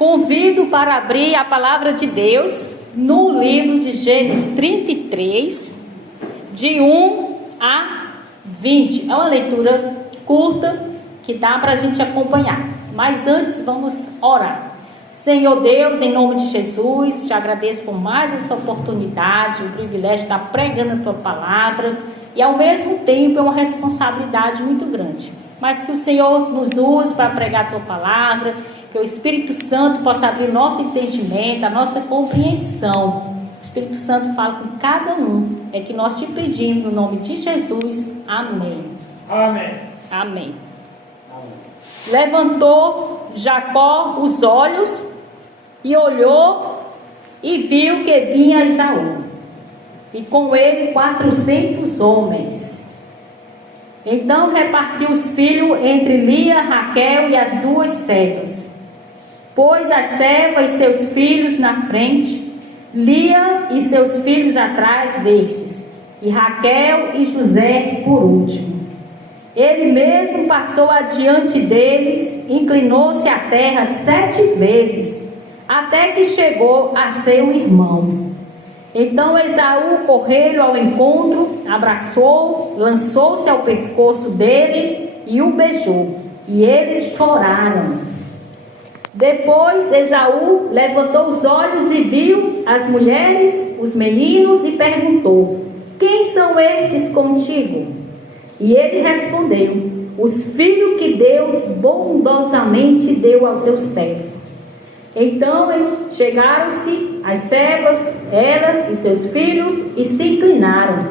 Convido para abrir a palavra de Deus no livro de Gênesis 33, de 1 a 20. É uma leitura curta que dá para a gente acompanhar. Mas antes vamos orar. Senhor Deus, em nome de Jesus, te agradeço por mais essa oportunidade, o privilégio de estar pregando a tua palavra. E ao mesmo tempo é uma responsabilidade muito grande. Mas que o Senhor nos use para pregar a tua palavra, que o Espírito Santo possa abrir o nosso entendimento, a nossa compreensão. O Espírito Santo fala com cada um. É que nós te pedimos no nome de Jesus. Amém. Amém. Amém. Levantou Jacó os olhos e olhou e viu que vinha Esaú, e com ele 400 homens. Então repartiu os filhos entre Lia, Raquel e as duas servas. Pôs as servas e seus filhos na frente, Lia e seus filhos atrás destes, e Raquel e José por último. Ele mesmo passou adiante deles, inclinou-se à terra 7 vezes, até que chegou a seu irmão. Então Esaú correu ao encontro, abraçou, lançou-se ao pescoço dele e o beijou, e eles choraram. Depois Esaú levantou os olhos e viu as mulheres, os meninos, e perguntou: quem são estes contigo? E ele respondeu: os filhos que Deus bondosamente deu ao teu servo. Então chegaram-se as servas, ela e seus filhos, e se inclinaram.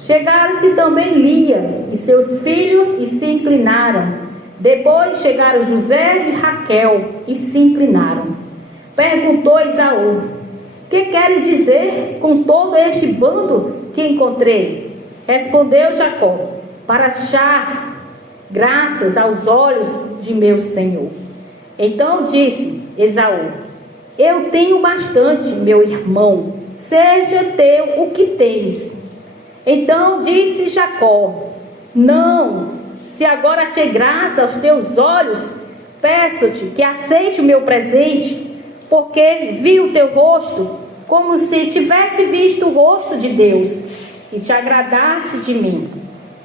Chegaram-se também Lia e seus filhos, e se inclinaram. Depois chegaram José e Raquel, e se inclinaram. Perguntou Esaú: que queres dizer com todo este bando que encontrei? Respondeu Jacó: para achar graças aos olhos de meu senhor. Então disse Esaú: eu tenho bastante, meu irmão, seja teu o que tens. Então disse Jacó: não, se agora achei graça aos teus olhos, peço-te que aceite o meu presente, porque vi o teu rosto, como se tivesse visto o rosto de Deus, e te agradaste de mim.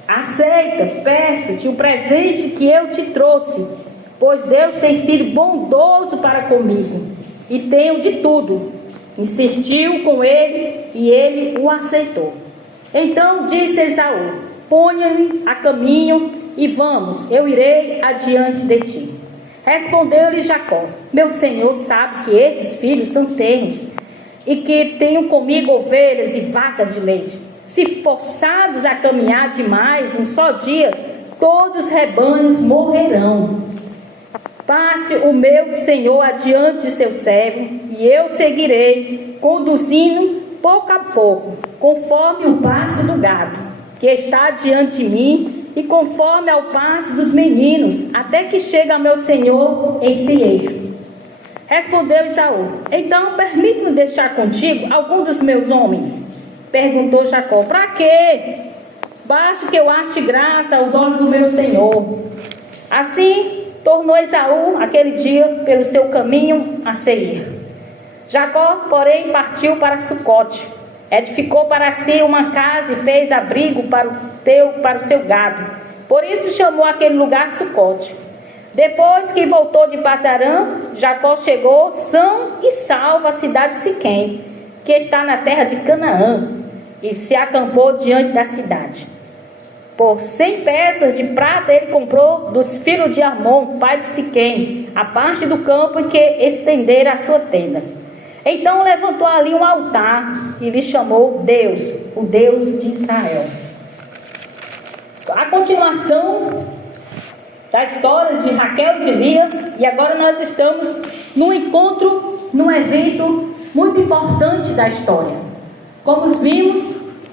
Aceita, peço-te o presente que eu te trouxe, pois Deus tem sido bondoso para comigo, e tenho de tudo. Insistiu com ele, e ele o aceitou. Então disse Esaú: ponha-me a caminho, e vamos, eu irei adiante de ti. Respondeu-lhe Jacó: meu senhor sabe que estes filhos são tenros, e que tenho comigo ovelhas e vacas de leite. Se forçados a caminhar demais um só dia, todos os rebanhos morrerão. Passe o meu senhor adiante de seu servo, e eu seguirei, conduzindo pouco a pouco, conforme o passo do gado, que está diante de mim, e conforme ao passo dos meninos, até que chegue ao meu senhor em Sieiro. Respondeu Esaú: então permite-me deixar contigo algum dos meus homens? Perguntou Jacó: para quê? Basta que eu ache graça aos olhos do meu senhor. Assim tornou Esaú aquele dia pelo seu caminho a Seir. Jacó, porém, partiu para Sucote, edificou para si uma casa e fez abrigo para o seu gado. Por isso chamou aquele lugar Sucote. Depois que voltou de Padarã, Jacó chegou são e salvo à cidade de Siquém, que está na terra de Canaã, e se acampou diante da cidade. Por 100 peças de prata ele comprou dos filhos de Amon, pai de Siquém, a parte do campo em que estendera a sua tenda. Então levantou ali um altar e lhe chamou Deus, o Deus de Israel. A continuação da história de Raquel e de Lia, e agora nós estamos num encontro, num evento muito importante da história. Como vimos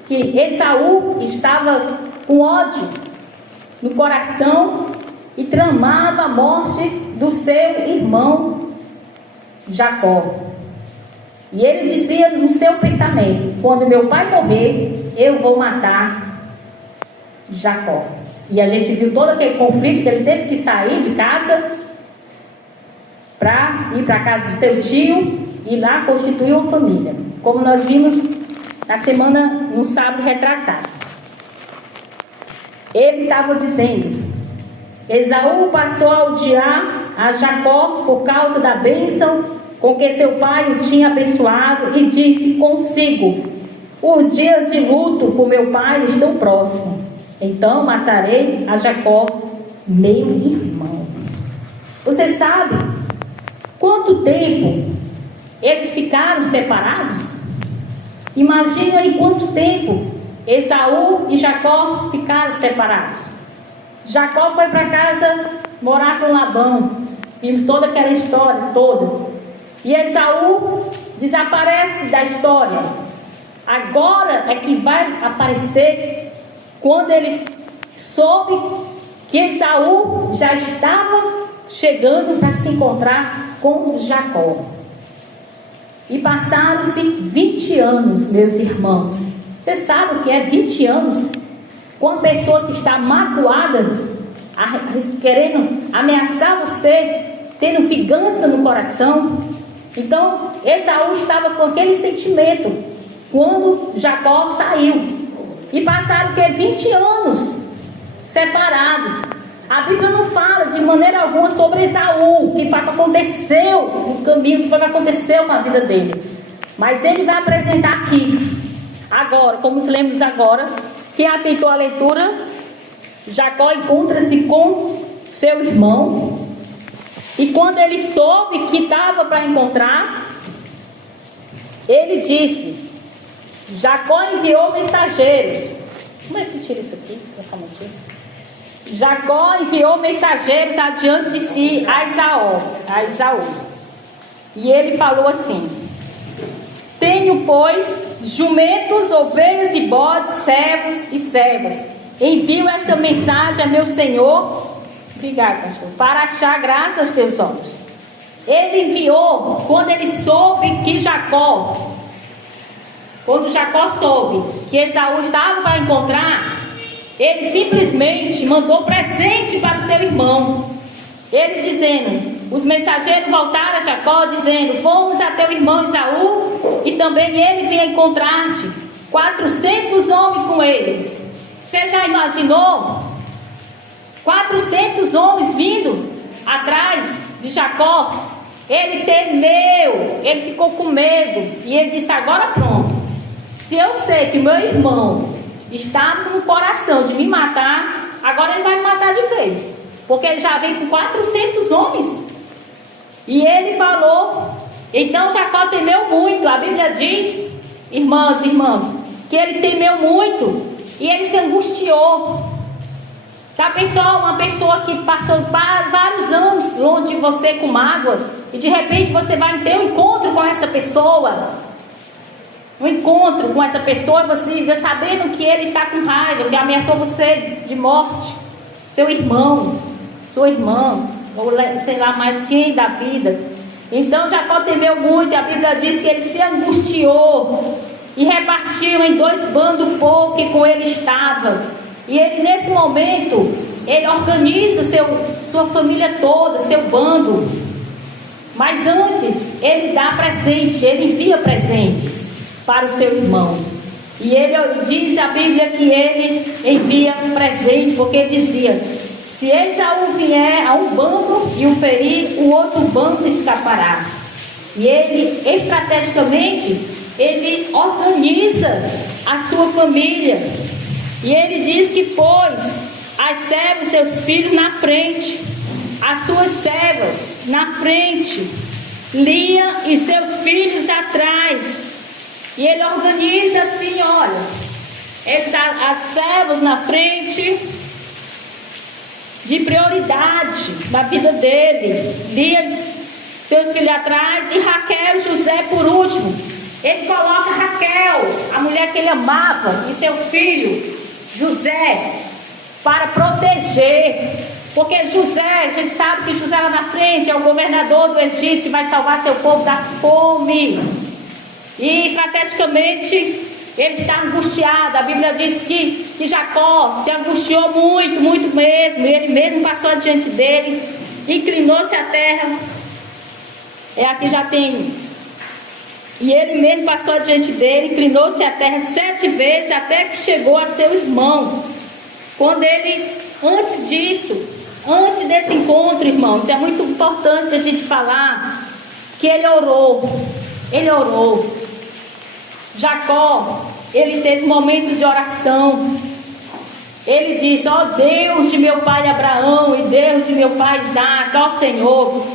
que Esaú estava com ódio no coração e tramava a morte do seu irmão Jacó. E ele dizia no seu pensamento: quando meu pai morrer, eu vou matar Jacó. E a gente viu todo aquele conflito que ele teve que sair de casa para ir para a casa do seu tio e lá constituir uma família, como nós vimos no sábado retrasado. Ele estava dizendo: Esaú passou a odiar a Jacó por causa da bênção com que seu pai o tinha abençoado, e disse consigo: os dias de luto por meu pai estão próximos, então matarei a Jacó, meu irmão. Você sabe quanto tempo eles ficaram separados? Imagina aí quanto tempo Esaú e Jacó ficaram separados. Jacó foi para casa morar com Labão. Vimos toda aquela história toda. E Esaú desaparece da história. Agora é que vai aparecer quando eles soube que Esaú já estava chegando para se encontrar com Jacó. E passaram-se 20 anos, meus irmãos. Você sabe o que é 20 anos? Com uma pessoa que está magoada, querendo ameaçar você, tendo vingança no coração. Então, Esaú estava com aquele sentimento quando Jacó saiu. E passaram o que? 20 anos separados. A Bíblia não fala de maneira alguma sobre Esaú, o que aconteceu no caminho, o que aconteceu na vida dele. Mas ele vai apresentar aqui, agora, como nos lemos agora, quem atentou a leitura, Jacó encontra-se com seu irmão. E quando ele soube que estava para encontrar, ele disse: Jacó enviou mensageiros. Como é que tira isso aqui? Jacó enviou mensageiros adiante de si a Esaú. E ele falou assim: tenho, pois, jumentos, ovelhas e bodes, servos e servas. Envio esta mensagem a meu senhor, obrigado, pastor, para achar graça aos teus olhos. Ele enviou quando ele soube que quando Jacó soube que Esaú estava para encontrar, ele simplesmente mandou presente para o seu irmão. Ele dizendo, os mensageiros voltaram a Jacó dizendo: fomos a teu irmão Esaú, e também ele veio encontrar-te, 400 homens com eles. Você já imaginou? 400 homens vindo atrás de Jacó. Ele temeu, ele ficou com medo, e ele disse: agora pronto, se eu sei que meu irmão está com o coração de me matar, agora ele vai me matar de vez, porque ele já veio com 400 homens. E ele falou, então Jacó temeu muito. A Bíblia diz, irmãos, que ele temeu muito e ele se angustiou. Já pensou uma pessoa que passou vários anos longe de você com mágoa, e de repente você vai ter um encontro com essa pessoa, você sabendo que ele está com raiva, que ameaçou você de morte, seu irmão, sua irmã, ou sei lá mais quem da vida. Então Jacó temeu muito, e a Bíblia diz que ele se angustiou e repartiu em 2 bandos o povo que com ele estava. E ele, nesse momento, ele organiza sua família toda, seu bando. Mas antes, ele dá presente, ele envia presentes para o seu irmão. E ele diz a Bíblia que ele envia presente, porque ele dizia: se Esaú vier a um bando e o ferir, o outro bando escapará. E ele, estrategicamente, ele organiza a sua família. E ele diz que pôs as servas, seus filhos na frente, as suas servas na frente, Lia e seus filhos atrás. E ele organiza assim, olha, as servas na frente, de prioridade na vida dele, Lia, seus filhos atrás, e Raquel e José por último. Ele coloca Raquel, a mulher que ele amava, e seu filho José, para proteger, porque José, a gente sabe que José lá na frente é o governador do Egito, que vai salvar seu povo da fome. E estrategicamente ele está angustiado. A Bíblia diz que Jacó se angustiou muito, muito mesmo. E ele mesmo passou adiante dele, inclinou-se à terra Aqui já tem. E ele mesmo passou adiante dele, inclinou-se à terra 7 vezes, até que chegou a seu irmão. Quando ele, antes desse encontro, irmãos, é muito importante a gente falar que ele orou. Jacó, ele teve momentos de oração. Ele disse: ó Deus de meu pai Abraão e Deus de meu pai Isaque, ó Senhor,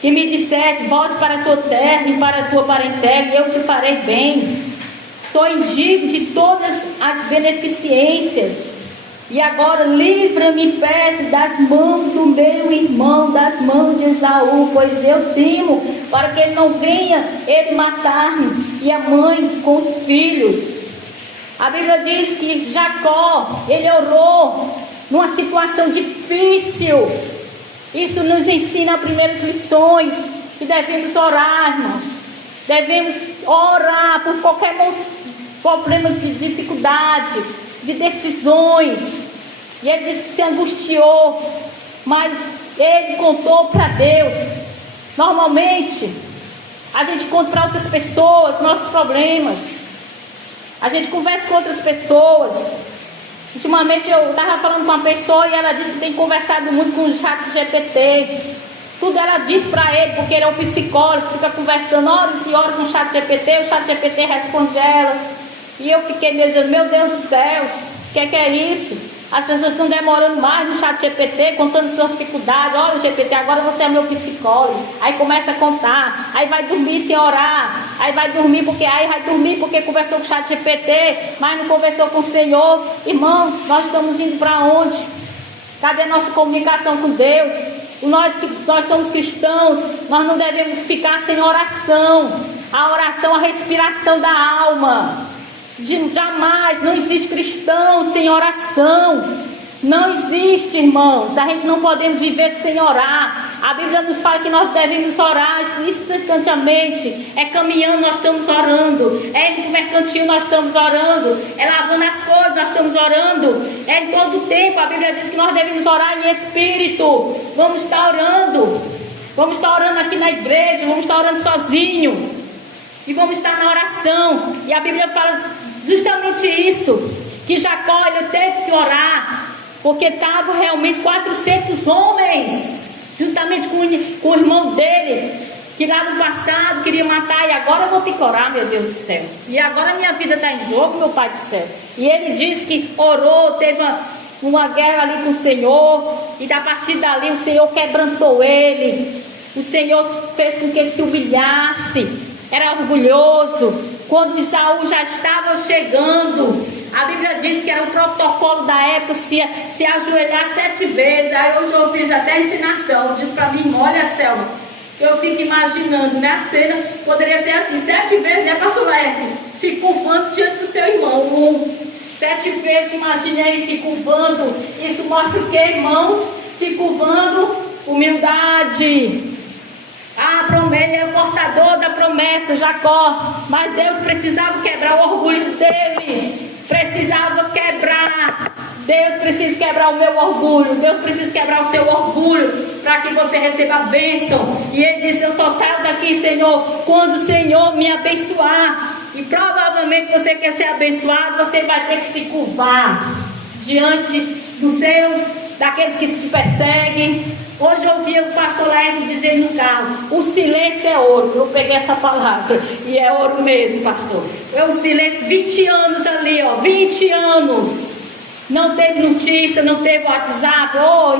que me disseste: volte para a tua terra e para a tua parentela, e eu te farei bem. Sou indigno de todas as beneficências. E agora livra-me, peço, das mãos do meu irmão, das mãos de Esaú, pois eu temo para que ele não venha ele matar-me e a mãe com os filhos. A Bíblia diz que Jacó, ele orou numa situação difícil. Isso nos ensina as primeiras lições, que devemos orar, irmãos. Devemos orar por qualquer problema de dificuldade, de decisões. E ele disse que se angustiou, mas ele contou para Deus. Normalmente, a gente conta para outras pessoas nossos problemas. A gente conversa com outras pessoas. Ultimamente eu estava falando com uma pessoa e ela disse que tem conversado muito com o ChatGPT. Tudo ela diz para ele, porque ele é um psicólogo, fica conversando horas e horas com o ChatGPT, o ChatGPT responde ela. E eu fiquei dizendo: meu Deus do céu, o que é isso? As pessoas estão demorando mais no ChatGPT, contando suas dificuldades. Olha, GPT, agora você é meu psicólogo. Aí começa a contar, aí vai dormir sem orar, aí vai dormir porque conversou com o ChatGPT, mas não conversou com o Senhor. Irmãos, nós estamos indo para onde? Cadê a nossa comunicação com Deus? Nós somos cristãos, nós não devemos ficar sem oração. A oração, a respiração da alma. Jamais, não existe cristão sem oração. Não existe, irmãos. A gente não podemos viver sem orar. A Bíblia nos fala que nós devemos orar instantaneamente. É caminhando, nós estamos orando. É indo para o mercantil, nós estamos orando. É lavando as coisas, nós estamos orando. É em todo o tempo. A Bíblia diz que nós devemos orar em espírito. Vamos estar orando. Vamos estar orando aqui na igreja. Vamos estar orando sozinho. E vamos estar na oração. E a Bíblia fala justamente isso, que Jacó, ele teve que orar, porque estavam realmente 400 homens, juntamente com o irmão dele, que lá no passado queria matar, e agora eu vou ter que orar, meu Deus do céu. E agora minha vida está em jogo, meu Pai do céu. E ele disse que orou, teve uma guerra ali com o Senhor, e a partir dali o Senhor quebrantou ele. O Senhor fez com que ele se humilhasse. Era orgulhoso. Quando Esaú já estava chegando, a Bíblia diz que era o protocolo da época se ajoelhar 7 vezes. Aí hoje eu fiz até ensinação. Diz para mim: olha, Selma, eu fico imaginando, né? A cena poderia ser assim: 7 vezes, né, pastor Lerdo? Se curvando diante do seu irmão. 7 vezes, imagine aí, se curvando. Isso mostra o que, irmão? Se curvando, humildade. Ele é o portador da promessa, Jacó. Mas Deus precisava quebrar o orgulho dele. Precisava quebrar. Deus precisa quebrar o meu orgulho. Deus precisa quebrar o seu orgulho, para que você receba a bênção. E ele disse: eu só saio daqui, Senhor, quando o Senhor me abençoar. E provavelmente você quer ser abençoado, você vai ter que se curvar diante dos daqueles que se perseguem. Hoje eu ouvi o pastor Laércio dizer no carro: o silêncio é ouro. Eu peguei essa palavra e é ouro mesmo, pastor. É o silêncio, 20 anos ali, ó, 20 anos. Não teve notícia, não teve WhatsApp. Ô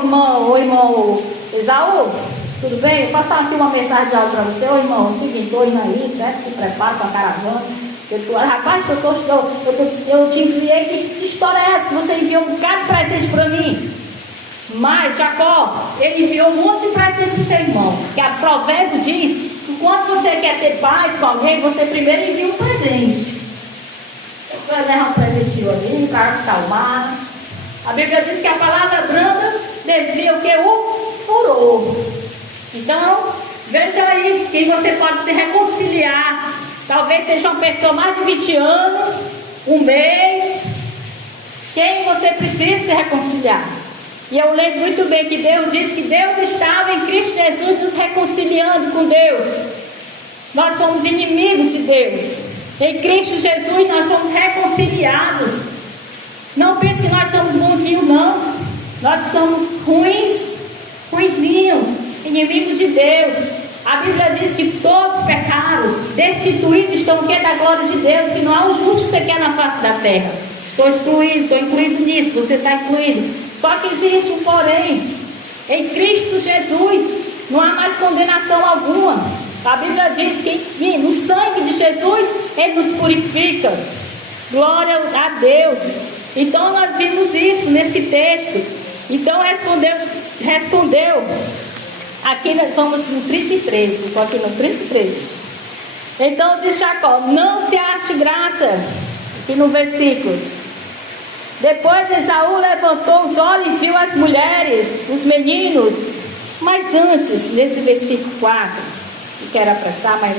irmão Esaú, tudo bem? Eu vou passar aqui uma mensagem de áudio para você. Ô irmão, o seguinte, tô indo aí, certo? Se prepara para a caravana. Rapaz, eu te enviei. Que história é essa? Que você enviou um bocado de presente para mim. Mas Jacó, ele enviou um monte de presente para o seu irmão. Que a provérbio diz que quando você quer ter paz com alguém, você primeiro envia um presente. Você vai levar um presentinho ali, um cara calmado. A Bíblia diz que a palavra branda desvia o que? O furor. Então, veja aí quem você pode se reconciliar. Talvez seja uma pessoa mais de 20 anos, um mês. Quem você precisa se reconciliar? E eu lembro muito bem que Deus disse que Deus estava em Cristo Jesus nos reconciliando com Deus. Nós fomos inimigos de Deus. Em Cristo Jesus nós fomos reconciliados. Não pense que nós somos bonzinhos, não. Nós somos ruinzinhos, inimigos de Deus. A Bíblia diz que todos pecaram, destituídos estão o que da glória de Deus, que não há um justo sequer na face da terra. Estou incluído nisso, você está incluído. Só que existe um porém. Em Cristo Jesus não há mais condenação alguma. A Bíblia diz que no sangue de Jesus Ele nos purifica. Glória a Deus. Então nós vimos isso nesse texto. Então respondeu. Aqui nós vamos no 33. Estou aqui no 33. Então diz Jacó: não se ache graça. Aqui no versículo. Depois Esaú levantou os olhos e viu as mulheres, os meninos. Mas antes, nesse versículo 4, que quero apressar, mas...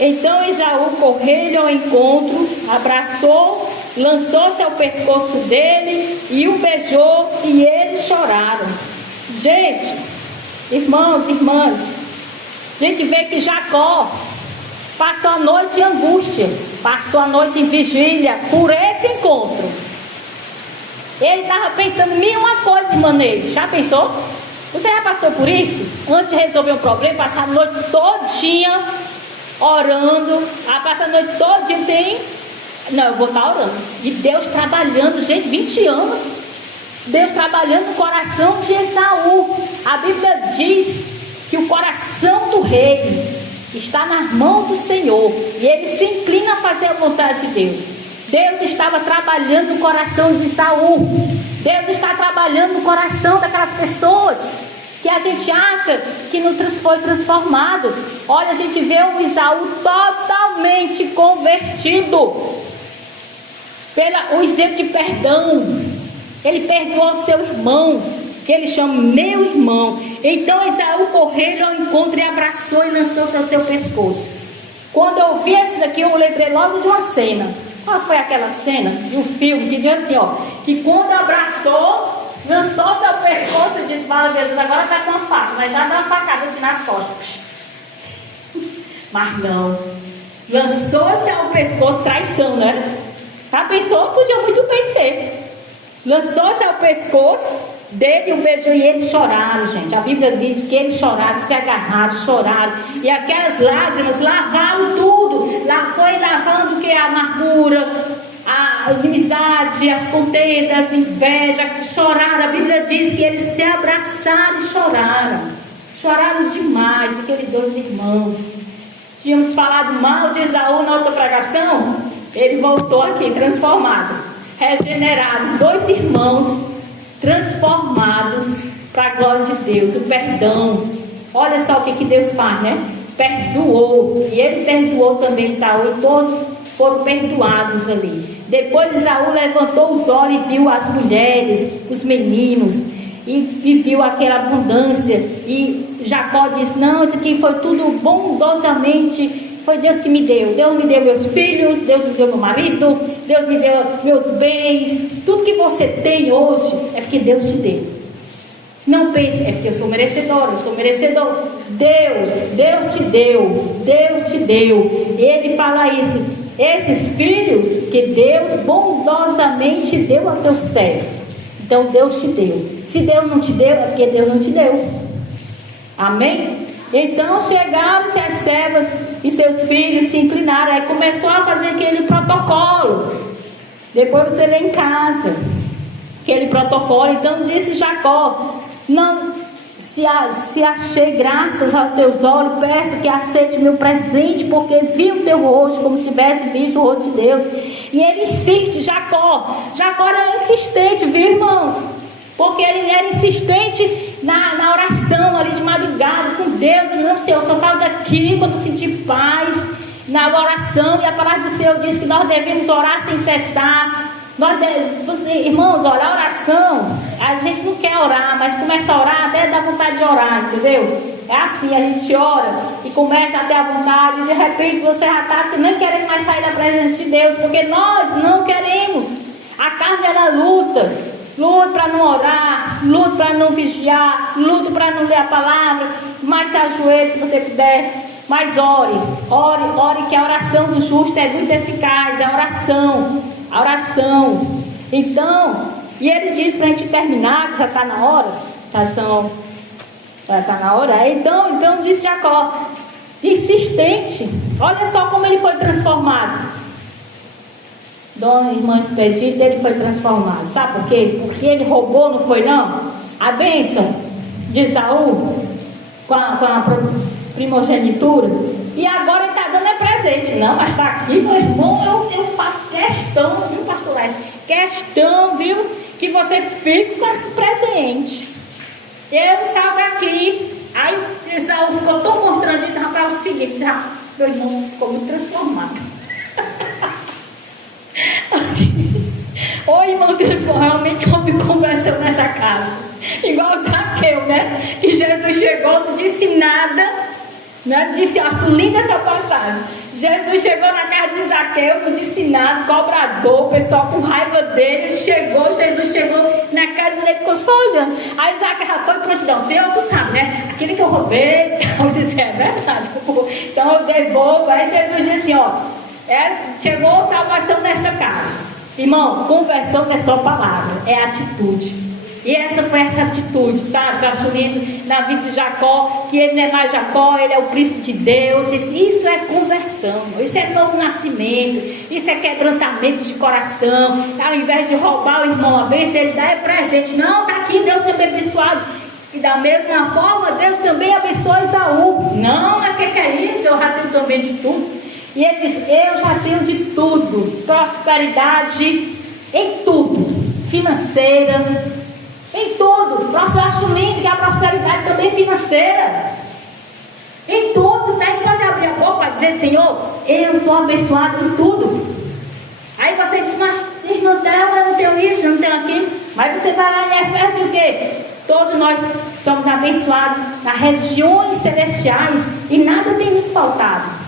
Então Esaú correu-lhe ao encontro, abraçou, lançou-se ao pescoço dele e o beijou, e eles choraram. Gente, irmãos, irmãs, a gente vê que Jacó passou a noite em angústia, passou a noite em vigília por esse encontro. Ele estava pensando em uma coisa, irmã Neide. Já pensou? Você já passou por isso? Antes de resolver um problema, passar a noite todinha orando. Passar a noite todinha tem... Não, eu vou estar orando. E Deus trabalhando, gente, 20 anos. Deus trabalhando no coração de Esaú. A Bíblia diz que o coração do rei está nas mãos do Senhor. E ele se inclina a fazer a vontade de Deus. Deus estava trabalhando no coração de Saul. Deus está trabalhando no coração daquelas pessoas que a gente acha que não foi transformado. Olha, a gente vê o Esaú totalmente convertido pelo exemplo de perdão. Ele perdoou seu irmão, que ele chama meu irmão. Então Esaú correu ao encontro e abraçou e lançou-se ao seu pescoço. Quando eu vi isso daqui, eu lembrei logo de uma cena. Qual foi aquela cena de um filme que diz assim, ó, que quando abraçou, lançou-se ao pescoço e disse: fala, Jesus, agora está com uma faca, mas já dá uma facada assim nas costas. Mas não, lançou-se ao pescoço, traição, né? A pessoa podia muito bem ser. Lançou-se ao pescoço dele, o beijou, e eles choraram, gente. A Bíblia diz que eles choraram, se agarraram, choraram, e aquelas lágrimas lavaram tudo. Lá foi lavando o que? A amargura, a inimizade, as contendas, a inveja. Choraram. A Bíblia diz que eles se abraçaram e choraram demais, aqueles dois irmãos. Tínhamos falado mal de Esaú na outra pregação. Ele voltou aqui transformado, regenerado, dois irmãos transformados para a glória de Deus. O perdão, olha só o que Deus faz, né? Perdoou, e ele perdoou também Esaú, e todos foram perdoados ali. Depois Esaú levantou os olhos e viu as mulheres, os meninos, e viu aquela abundância, e Jacó disse: não, isso aqui foi tudo bondosamente, foi Deus que me deu. Deus me deu meus filhos, Deus me deu meu marido, Deus me deu meus bens. Tudo que você tem hoje é porque Deus te deu. Não pense, é porque eu sou merecedor. Deus te deu. E ele fala isso: esses filhos que Deus bondosamente deu a teus servos. Então Deus te deu. Se Deus não te deu, é porque Deus não te deu. Amém? Então chegaram-se as servas e seus filhos se inclinaram. Aí começou a fazer aquele protocolo. Depois você lê em casa aquele protocolo. Então disse Jacó: não, se achei graças aos teus olhos, peço que aceite meu presente, porque vi o teu rosto como se tivesse visto o rosto de Deus. E ele insiste, Jacó era insistente, viu, irmãos? Porque ele era insistente na oração ali de madrugada com Deus. Não, Senhor, só saio daqui quando sentir paz na oração. E a palavra do Senhor diz que nós devemos orar sem cessar. Irmãos, olha, a oração, a gente não quer orar, mas começa a orar até dá vontade de orar, entendeu? É assim, a gente ora e começa a ter a vontade, e de repente você já está nem querendo mais sair da presença de Deus, porque nós não queremos. A carne, ela luta, luto para não orar, luto para não vigiar, luto para não ler a palavra, mas se ajoelhe se você puder, mas ore, que a oração do justo é muito eficaz, a oração. Então, e ele diz para a gente terminar, que já está na hora, já está na hora, então disse Jacó, insistente, olha só como ele foi transformado. Dona Irmã Expedita, ele foi transformado. Sabe por quê? Porque ele roubou, não foi não? A bênção de Esaú com a primogenitura. E agora ele está dando presente. Não, mas está aqui, meu irmão, eu faço questão, viu, pastor Lécio? Questão, viu? Que você fique com esse presente. Eu saio daqui. Aí Esaú ficou tão constrangido para o seguinte: meu irmão ficou muito transformado. O irmão transformou, realmente o homem conversou nessa casa, igual o Zaqueu, né? Que Jesus chegou, não disse nada, né? Disse, acho linda essa passagem. Jesus chegou na casa de Zaqueu, não disse nada, cobrador, o pessoal com raiva dele, Jesus chegou na casa dele, ficou só olhando. Aí Zaqueu já foi prontidão, Senhor, tu sabe, né? Aquele que eu roubei, eu disse, é verdade, então eu devolvo. Aí Jesus disse assim, ó, chegou a salvação nesta casa. Irmão, conversão não é só palavra, é atitude. E essa foi essa atitude, sabe? Que eu acho lindo na vida de Jacó, que ele não é mais Jacó, ele é o príncipe de Deus. Isso é conversão, isso é novo nascimento, isso é quebrantamento de coração. Ao invés de roubar o irmão a bênção, ele dá presente. Não, está aqui, Deus também abençoado. E da mesma forma, Deus também abençoa Esaú. Não, mas o que é isso? Eu já tenho também de tudo. E ele diz, eu já tenho de tudo, prosperidade em tudo, financeira, em tudo. Nossa, eu acho lindo que a prosperidade também é financeira, em tudo. A gente pode abrir a boca para dizer, Senhor, eu sou abençoado em tudo. Aí você diz, mas irmão, eu não tenho isso, eu não tenho aquilo. Mas você vai lá em Efésios e o quê? Todos nós somos abençoados nas regiões celestiais e nada tem nos faltado.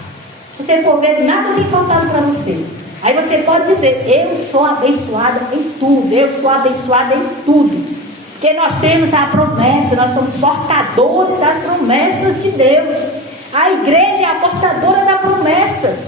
Você for ver, nada tem faltado para você. Aí você pode dizer, eu sou abençoada em tudo, eu sou abençoada em tudo. Porque nós temos a promessa, nós somos portadores das promessas de Deus. A igreja é a portadora da promessa.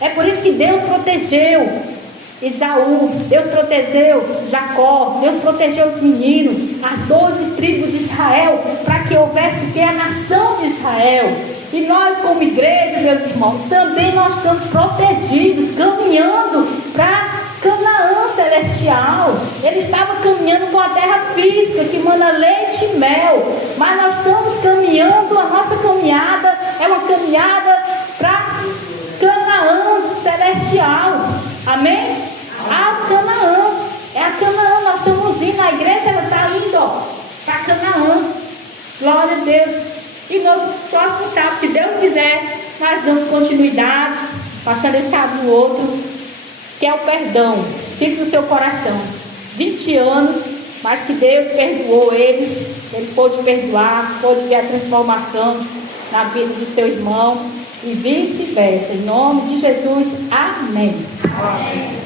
É por isso que Deus protegeu Esaú, Deus protegeu Jacó, Deus protegeu os meninos, as 12 tribos de Israel, para que houvesse que a nação de Israel. E nós como igreja, meus irmãos, também nós estamos protegidos, caminhando para Canaã celestial. Ele estava caminhando com a terra física, que manda leite e mel, mas nós estamos caminhando, a nossa caminhada é uma caminhada para Canaã celestial. Amém? A Canaã, é a Canaã, nós estamos indo, a igreja está indo para Canaã. Glória a Deus. E no próximo sábado, se Deus quiser, nós damos continuidade, passando esse sábado no outro, que é o perdão. Fique no seu coração. 20 anos, mas que Deus perdoou eles, Ele pôde perdoar, pôde ver a transformação na vida do seu irmão e vice-versa. Em nome de Jesus, amém. Amém.